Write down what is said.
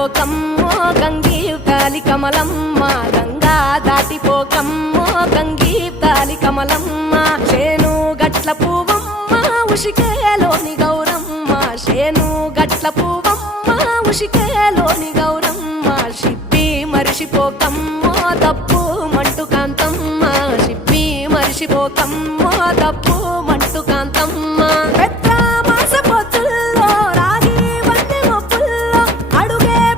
దాటిపోకమ్మో గంగీతాలి కమలమ్మ గంగా దాటిపోకమ్మో గంగీతాలి కమలమ్మ శేను గట్ల పువ్వమ్మ ఉషికేలోని గౌరమ్మ శేను గట్ల పువ్వమ్మ ఉషికేలోని గౌరమ్మ షిప్పి మరిషిపోకమ్మో తప్పు మంటు కాంతమ్మ షిప్పి మరిషిపోకమ్మో తప్పు